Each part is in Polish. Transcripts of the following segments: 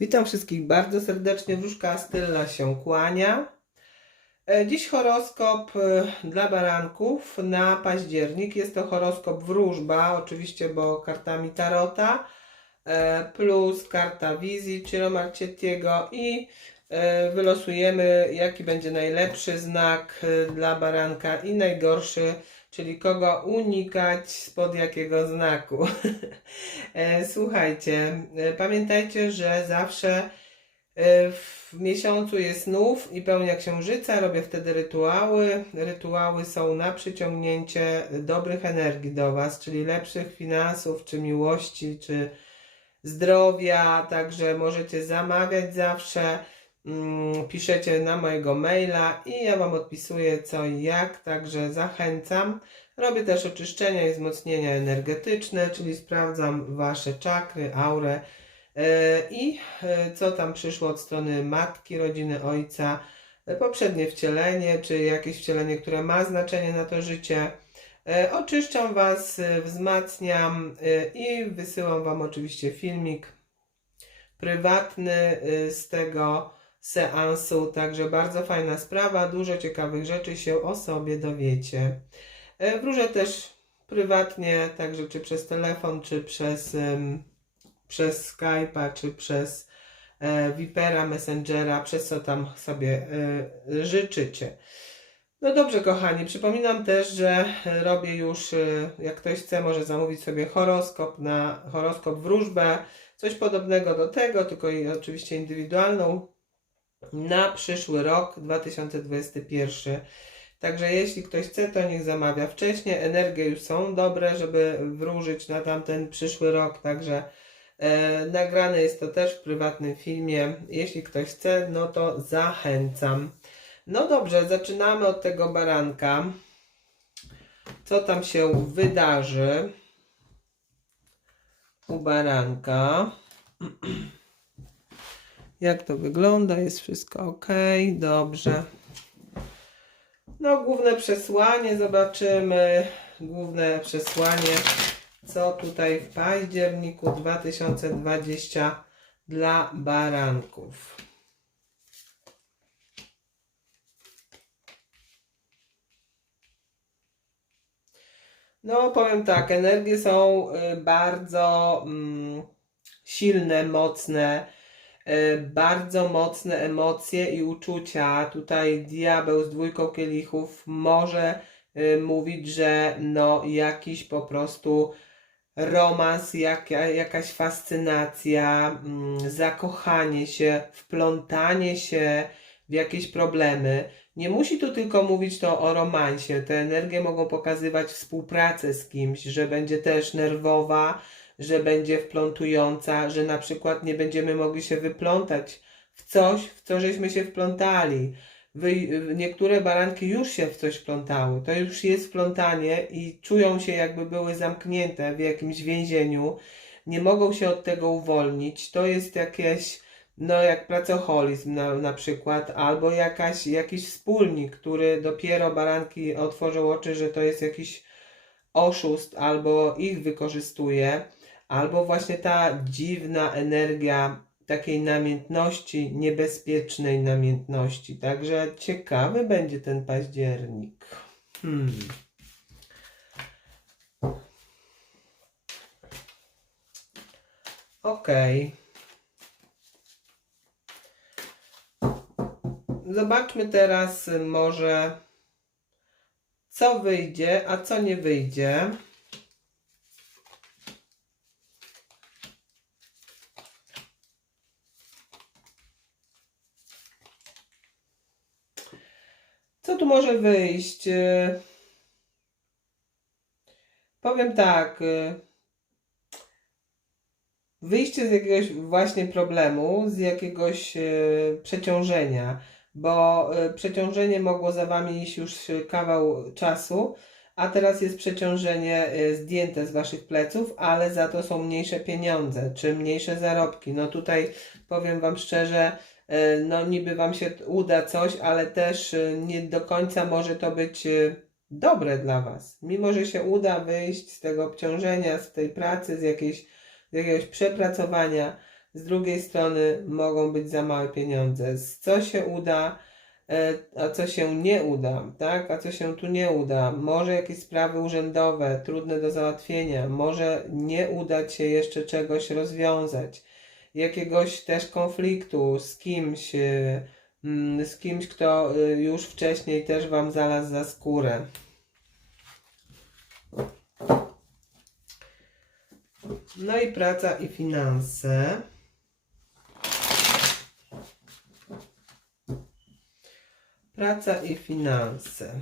Witam wszystkich bardzo serdecznie. Wróżka Stylla się kłania. E, Dziś horoskop e, dla baranków na październik. Jest to horoskop wróżba, oczywiście, bo kartami Tarota, e, plus karta wizji Ciro Marchettiego i wylosujemy, jaki będzie najlepszy znak dla baranka i najgorszy, czyli kogo unikać spod jakiego znaku. E, Słuchajcie, e, pamiętajcie, że zawsze e, w miesiącu jest nów i pełnia księżyca, robię wtedy rytuały. Rytuały są na przyciągnięcie dobrych energii do Was, czyli lepszych finansów, czy miłości, czy zdrowia, także możecie zamawiać zawsze. Mm, Piszecie na mojego maila i ja Wam odpisuję co i jak, także zachęcam. Robię też oczyszczenia i wzmocnienia energetyczne, czyli sprawdzam Wasze czakry, aurę e, i e, co tam przyszło od strony matki, rodziny, ojca, e, poprzednie wcielenie, czy jakieś wcielenie, które ma znaczenie na to życie. Oczyszczam Was, wzmacniam i wysyłam Wam oczywiście filmik prywatny z tego seansu, także bardzo fajna sprawa, dużo ciekawych rzeczy się o sobie dowiecie. E, Wróżę też prywatnie, także czy przez telefon, czy przez, przez Skype'a, czy przez e, Vipera, Messengera, przez co tam sobie e, życzycie. No dobrze, kochani, przypominam też, że robię już, jak ktoś chce, może zamówić sobie horoskop na horoskop wróżbę, coś podobnego do tego, tylko i oczywiście indywidualną na przyszły rok 2021. Także jeśli ktoś chce, to niech zamawia wcześniej. Energie już są dobre, żeby wróżyć na tamten przyszły rok, także e, nagrane jest to też w prywatnym filmie. Jeśli ktoś chce, no to zachęcam. No dobrze, zaczynamy od tego baranka. Co tam się wydarzy u baranka? Jak to wygląda? Jest wszystko ok? Dobrze. No, główne przesłanie zobaczymy. Główne przesłanie, co tutaj w październiku 2020 dla baranków. No, powiem tak, energie są y, bardzo mm, silne, mocne, bardzo mocne emocje i uczucia. Tutaj diabeł z dwójką kielichów może y, mówić, że no jakiś po prostu romans, jaka, jakaś fascynacja, mm, zakochanie się, wplątanie się w jakieś problemy. Nie musi tu tylko mówić to o romansie. Te energie mogą pokazywać współpracę z kimś, że będzie też nerwowa, że będzie wplątująca, że na przykład nie będziemy mogli się wyplątać w coś, w co żeśmy się wplątali. Wy, niektóre baranki już się w coś wplątały. To już jest wplątanie i czują się jakby były zamknięte w jakimś więzieniu. Nie mogą się od tego uwolnić. To jest jakieś no jak pracoholizm na, na przykład, albo jakaś, jakiś wspólnik, który dopiero baranki otworzył oczy, że to jest jakiś oszust, albo ich wykorzystuje, albo właśnie ta dziwna energia takiej namiętności, niebezpiecznej namiętności. Także ciekawy będzie ten październik. Hmm. Okej. Zobaczmy teraz może, co wyjdzie, a co nie wyjdzie. Co tu może wyjść? Y, Powiem tak. y, Wyjście z jakiegoś właśnie problemu, z jakiegoś y, przeciążenia bo przeciążenie mogło za Wami iść już kawał czasu, a teraz jest przeciążenie zdjęte z Waszych pleców, ale za to są mniejsze pieniądze, czy mniejsze zarobki. No tutaj powiem Wam szczerze, no niby Wam się uda coś, ale też y, nie do końca może to być y, dobre dla Was. Mimo, że się uda wyjść z tego obciążenia, z tej pracy, z, jakiejś, z jakiegoś przepracowania, z drugiej strony mogą być za małe pieniądze. Z co się uda, e, a co się nie uda, tak? A co się tu nie uda? Może jakieś sprawy urzędowe, trudne do załatwienia, może nie udać się jeszcze czegoś rozwiązać, jakiegoś też konfliktu z kimś, e, mm, z kimś, kto e, już wcześniej też Wam znalazł za skórę. No i praca i finanse. Praca i finanse.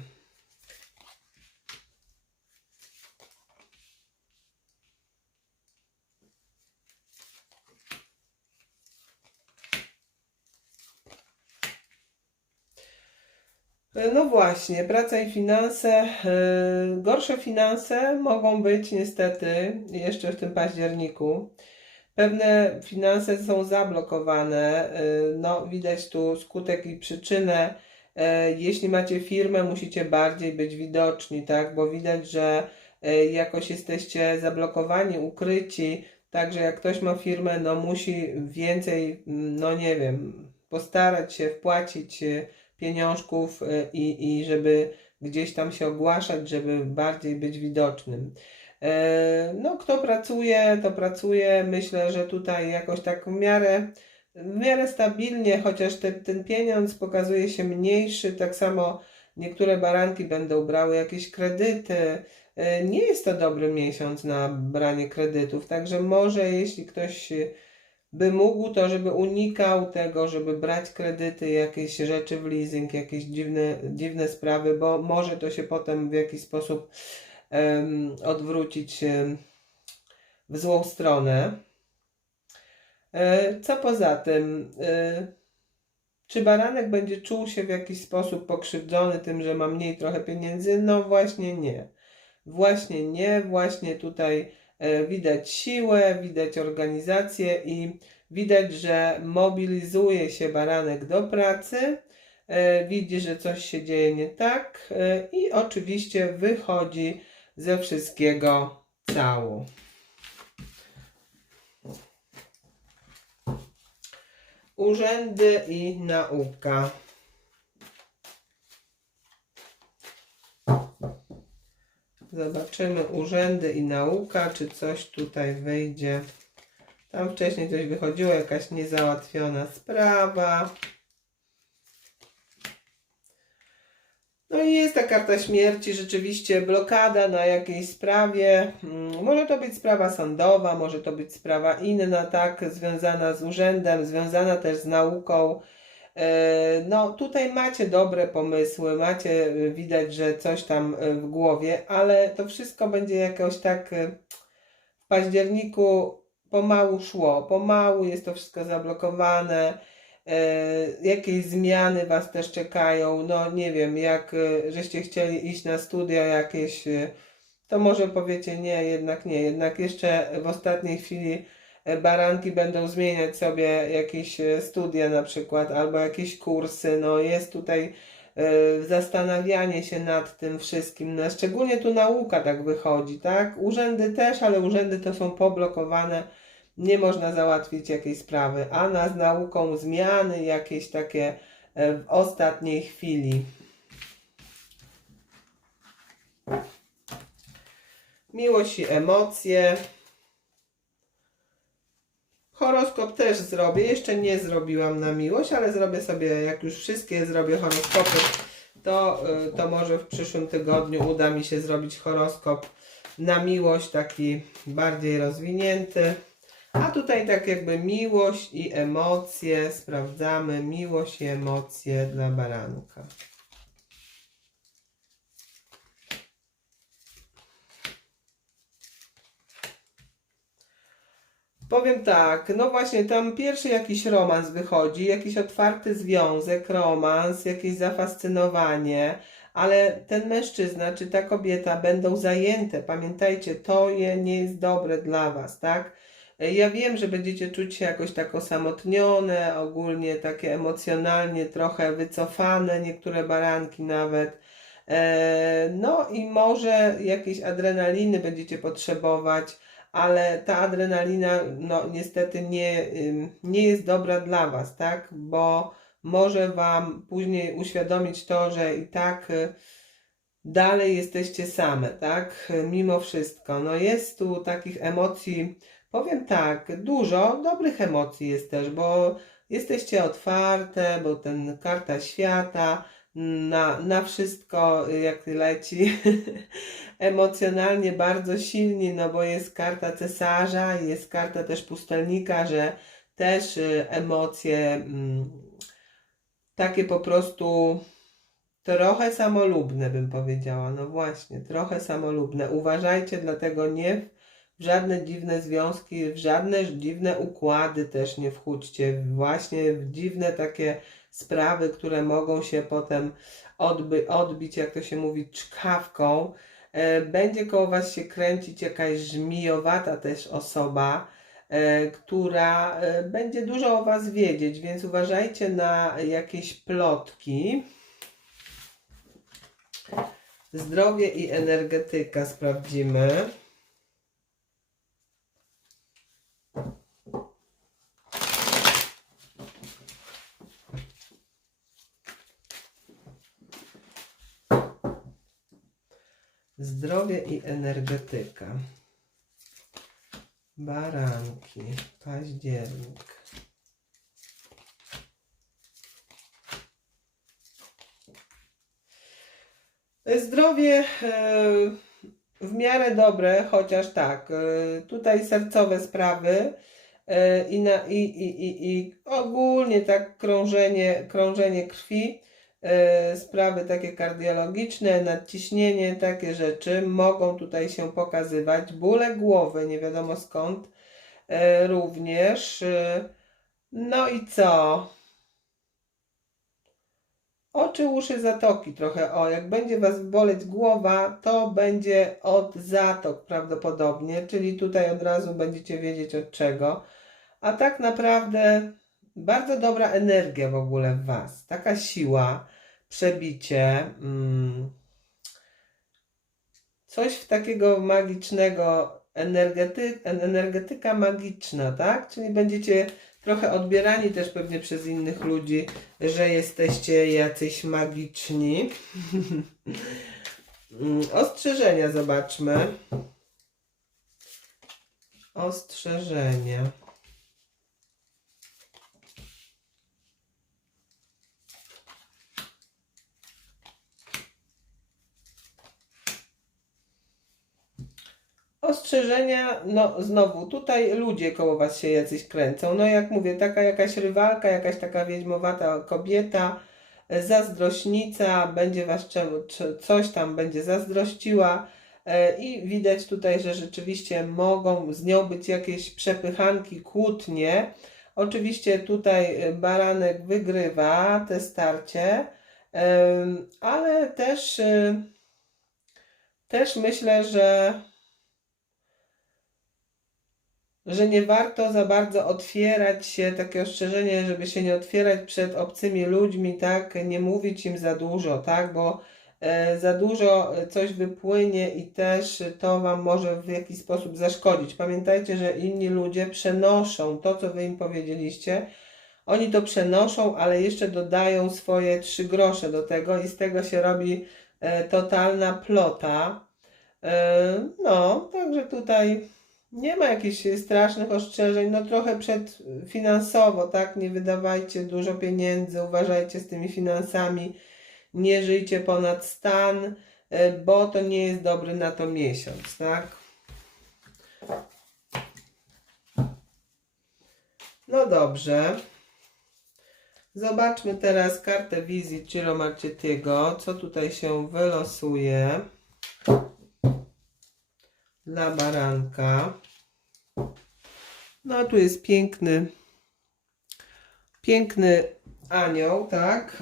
No właśnie, praca i finanse. Yy, Gorsze finanse mogą być niestety jeszcze w tym październiku. Pewne finanse są zablokowane. Yy, No, widać tu skutek i przyczynę. Jeśli macie firmę, musicie bardziej być widoczni, tak? Bo widać, że jakoś jesteście zablokowani, ukryci. Także jak ktoś ma firmę, no musi więcej, no nie wiem, postarać się wpłacić pieniążków y, i, i żeby gdzieś tam się ogłaszać, żeby bardziej być widocznym. E, No, kto pracuje, to pracuje. Myślę, że tutaj jakoś tak w miarę, w miarę stabilnie, chociaż te, ten pieniądz pokazuje się mniejszy. Tak samo niektóre baranki będą brały jakieś kredyty. E, Nie jest to dobry miesiąc na branie kredytów, także może jeśli ktoś by mógł, to żeby unikał tego, żeby brać kredyty, jakieś rzeczy w leasing, jakieś dziwne, dziwne sprawy, bo może to się potem w jakiś sposób em, odwrócić w złą stronę. E, co poza tym? E, czy baranek będzie czuł się w jakiś sposób pokrzywdzony tym, że ma mniej trochę pieniędzy? No właśnie nie. Właśnie nie, właśnie tutaj widać siłę, widać organizację i widać, że mobilizuje się baranek do pracy, e, widzi, że coś się dzieje nie tak e, i oczywiście wychodzi ze wszystkiego cało. Urzędy i nauka. Zobaczymy urzędy i nauka, czy coś tutaj wyjdzie. Tam wcześniej coś wychodziło, jakaś niezałatwiona sprawa. No i jest ta karta śmierci, rzeczywiście blokada na jakiejś sprawie. Mm, Może to być sprawa sądowa, może to być sprawa inna, tak, związana z urzędem, związana też z nauką. E, No, tutaj macie dobre pomysły, macie, y, widać, że coś tam y, w głowie, ale to wszystko będzie jakoś tak y, w październiku pomału szło, pomału jest to wszystko zablokowane. E, jakieś zmiany Was też czekają. No nie wiem, jak żeście chcieli iść na studia jakieś, to może powiecie nie, jednak nie. Jednak jeszcze w ostatniej chwili baranki będą zmieniać sobie jakieś e, studia na przykład, albo jakieś kursy. No jest tutaj e, zastanawianie się nad tym wszystkim. No, szczególnie tu nauka tak wychodzi, tak? Urzędy też, ale urzędy to są poblokowane nie można załatwić jakiejś sprawy, a na z nauką zmiany jakieś takie e, w ostatniej chwili. Miłość i emocje. Horoskop też zrobię. Jeszcze nie zrobiłam na miłość, ale zrobię sobie, jak już wszystkie zrobię horoskopy, to, y, to może w przyszłym tygodniu uda mi się zrobić horoskop na miłość, taki bardziej rozwinięty. A tutaj tak jakby miłość i emocje. Sprawdzamy miłość i emocje dla baranka. Powiem tak, no właśnie tam pierwszy jakiś romans wychodzi, jakiś otwarty związek, romans, jakieś zafascynowanie, ale ten mężczyzna czy ta kobieta będą zajęte. Pamiętajcie, to je nie jest dobre dla Was, tak? Ja wiem, że będziecie czuć się jakoś tak osamotnione, ogólnie takie emocjonalnie trochę wycofane, niektóre baranki nawet. E, No i może jakiejś adrenaliny będziecie potrzebować, ale ta adrenalina no niestety nie, nie jest dobra dla Was, tak? Bo może Wam później uświadomić to, że i tak y, dalej jesteście same, tak? Mimo wszystko. No jest tu takich emocji, powiem tak, dużo dobrych emocji jest też, bo jesteście otwarte, bo ten karta świata na, na wszystko y, jak leci. Emocjonalnie bardzo silni, no bo jest karta cesarza, jest karta też pustelnika, że też y, emocje mm, takie po prostu trochę samolubne, bym powiedziała. No właśnie, trochę samolubne. Uważajcie, dlatego nie w żadne dziwne związki, w żadne dziwne układy też nie wchódźcie. Właśnie w dziwne takie sprawy, które mogą się potem odby, odbić, jak to się mówi, czkawką. E, Będzie koło Was się kręcić jakaś żmijowata też osoba, e, która e, będzie dużo o Was wiedzieć, więc uważajcie na jakieś plotki. Zdrowie i energetyka sprawdzimy. Zdrowie i energetyka. Baranki, październik. Zdrowie e, w miarę dobre, chociaż tak, e, tutaj sercowe sprawy e, i, na, i, i, i, i ogólnie tak krążenie, krążenie krwi, sprawy takie kardiologiczne, nadciśnienie, takie rzeczy mogą tutaj się pokazywać. Bóle głowy, nie wiadomo skąd, e, również. E, No i co? Oczy, uszy, zatoki trochę. O, jak będzie Was boleć głowa, to będzie od zatok prawdopodobnie, czyli tutaj od razu będziecie wiedzieć od czego. A tak naprawdę bardzo dobra energia w ogóle w Was. Taka siła, przebicie. Mm, coś w takiego magicznego, energety, energetyka magiczna, tak? Czyli będziecie trochę odbierani też pewnie przez innych ludzi, że jesteście jacyś magiczni. Mm, Ostrzeżenia zobaczmy. Ostrzeżenia. Ostrzeżenia, no znowu, tutaj ludzie koło Was się jacyś kręcą. No jak mówię, taka jakaś rywalka, jakaś taka wiedźmowata kobieta, e, zazdrośnica, będzie Was czemu, coś tam będzie zazdrościła e, i widać tutaj, że rzeczywiście mogą z nią być jakieś przepychanki, kłótnie. Oczywiście tutaj e, baranek wygrywa te starcie, ale też, też myślę, że że nie warto za bardzo otwierać się, takie ostrzeżenie, żeby się nie otwierać przed obcymi ludźmi, tak, nie mówić im za dużo, tak, bo e, za dużo coś wypłynie i też to Wam może w jakiś sposób zaszkodzić. Pamiętajcie, że inni ludzie przenoszą to, co Wy im powiedzieliście, oni to przenoszą, ale jeszcze dodają swoje trzy grosze do tego i z tego się robi e, totalna plota. E, no, także tutaj nie ma jakichś strasznych ostrzeżeń, no trochę przed finansowo, tak? Nie wydawajcie dużo pieniędzy, uważajcie z tymi finansami, nie żyjcie ponad stan, e, bo to nie jest dobry na to miesiąc, tak? No dobrze. Zobaczmy teraz kartę wizji Ciro Marchettiego, co tutaj się wylosuje dla baranka. No a tu jest piękny, piękny anioł, tak?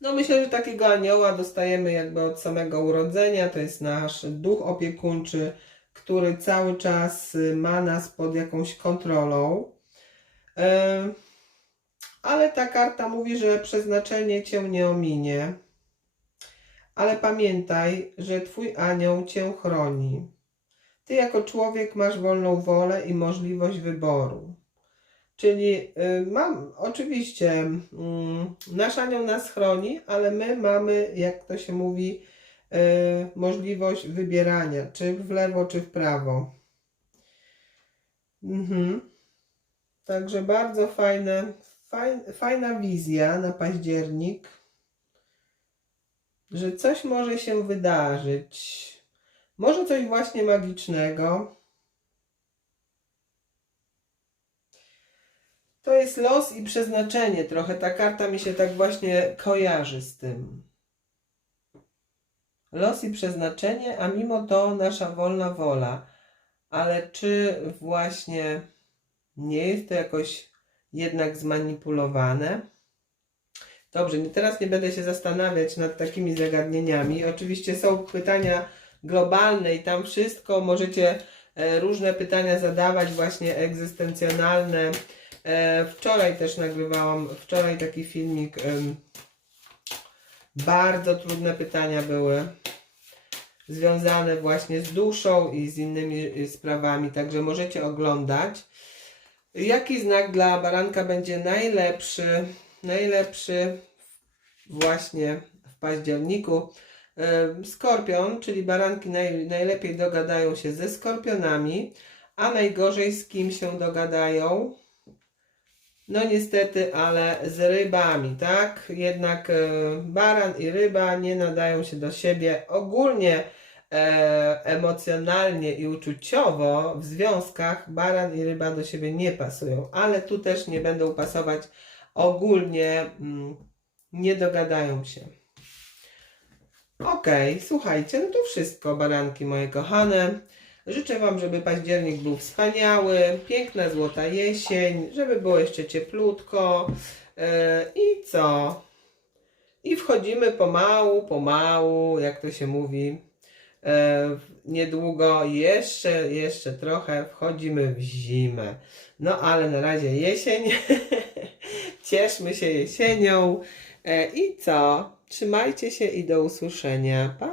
No myślę, że takiego anioła dostajemy jakby od samego urodzenia. To jest nasz duch opiekuńczy, który cały czas y, ma nas pod jakąś kontrolą. Ale ta karta mówi, że przeznaczenie cię nie ominie. Ale pamiętaj, że twój anioł cię chroni. ty jako człowiek masz wolną wolę i możliwość wyboru. Czyli y, mam, oczywiście, mm, nasz anioł nas chroni, ale my mamy, jak to się mówi, y, możliwość wybierania, czy w lewo, czy w prawo. Mhm. Także bardzo fajne, fajn, fajna wizja na październik, że coś może się wydarzyć. Może coś właśnie magicznego. To jest los i przeznaczenie. Trochę ta karta mi się tak właśnie kojarzy z tym. Los i przeznaczenie, a mimo to nasza wolna wola. Ale czy właśnie nie jest to jakoś jednak zmanipulowane? Dobrze, teraz nie będę się zastanawiać nad takimi zagadnieniami. Oczywiście są pytania globalne i tam wszystko możecie e, różne pytania zadawać, właśnie egzystencjonalne. E, Wczoraj też nagrywałam, wczoraj taki filmik. Bardzo trudne pytania były związane właśnie z duszą i z innymi y, sprawami, także możecie oglądać. Jaki znak dla baranka będzie najlepszy? Najlepszy właśnie w październiku. Skorpion, czyli baranki naj, najlepiej dogadają się ze skorpionami, a najgorzej z kim się dogadają? No niestety, ale z rybami, tak? Jednak e, baran i ryba nie nadają się do siebie. Ogólnie e, emocjonalnie i uczuciowo w związkach baran i ryba do siebie nie pasują, ale tu też nie będą pasować. Ogólnie mm, nie dogadają się. Okej, słuchajcie, no to wszystko, baranki moje kochane. Życzę Wam, żeby październik był wspaniały, piękna złota jesień, żeby było jeszcze cieplutko. Yy, I co? I wchodzimy pomału, pomału, jak to się mówi. E, niedługo, jeszcze, jeszcze trochę wchodzimy w zimę. No ale na razie jesień. Cieszmy się jesienią. E, I co? Trzymajcie się i do usłyszenia. Pa,